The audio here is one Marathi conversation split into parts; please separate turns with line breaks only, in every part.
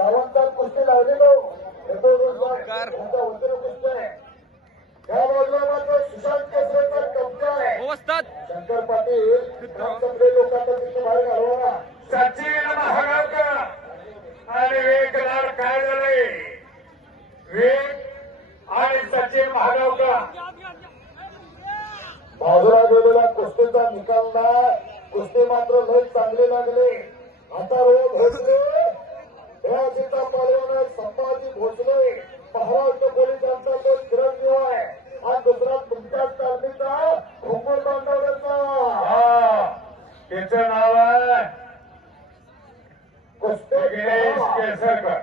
सावंतात कुस्ती लावलेलो रोजगार
ओंकार.
यांचा वतीनं कुस्ती आहे. त्या बाजूला मात्र सुशांत केसरेकर कब्जा आहे.
हो
शंकर पाटील लोकांचा तिथे बाहेर घालवला.
सचिन महागावकर आणि वेगदार काय झालंय वेग आणि सचिन महागावकर.
बाजूला गेलेला कुस्तीचा निकाल नाही. कुस्ती मात्र लय चांगले लागले. आता
त्याचं नाव आहे.
कुस्ती
गिरीश केसरकर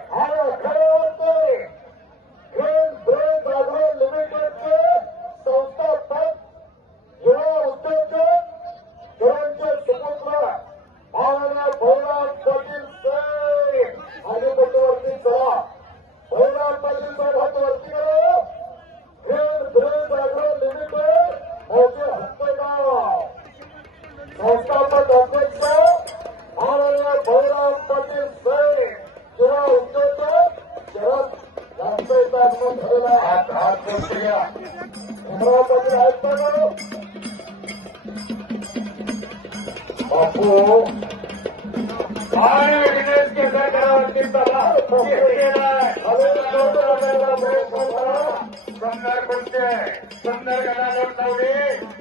भैरव पाटील साहेब युवा उद्योजक शरद राष्ट्रीय आगमन झालेला
हात हात पोचते घ्या
पाटील आहेत का बापू
आणि गिरीश केसरकरावरती चला सुंदर कुस्ती आहे? सुंदर गडालोट लावली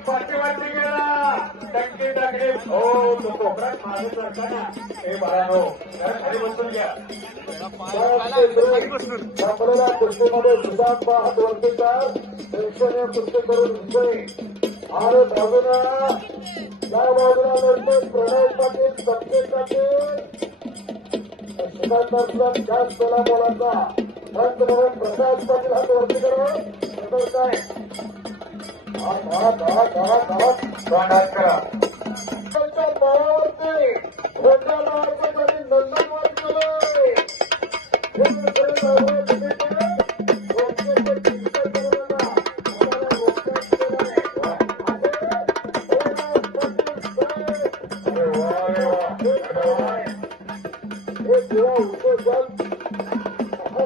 पाठीवरती गेला. टक्के टाकले. हो तो कोपऱ्यात मागे करताना हे बाळानो खाली बसून घ्या.
आपल्याला कुस्तीमध्ये सुशांत पाहत वर्तीकार प्रेक्षणीय कुस्ती करून दिसतोय आणि बाजूला या बाजूला मिळतो प्रणय पाटील. सत्य पाटील शिकायचा जास्त बोला बोलाचा. पंत म्हणून प्रसाद पाटील हात वरती
तोंडात करा.
बळावरती. खोट्या नावाचे त्यांनी केलंय. हे सगळे हे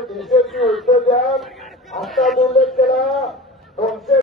जेव्हा उद्योजक महाराष्ट्राच्या आता उल्लेख केला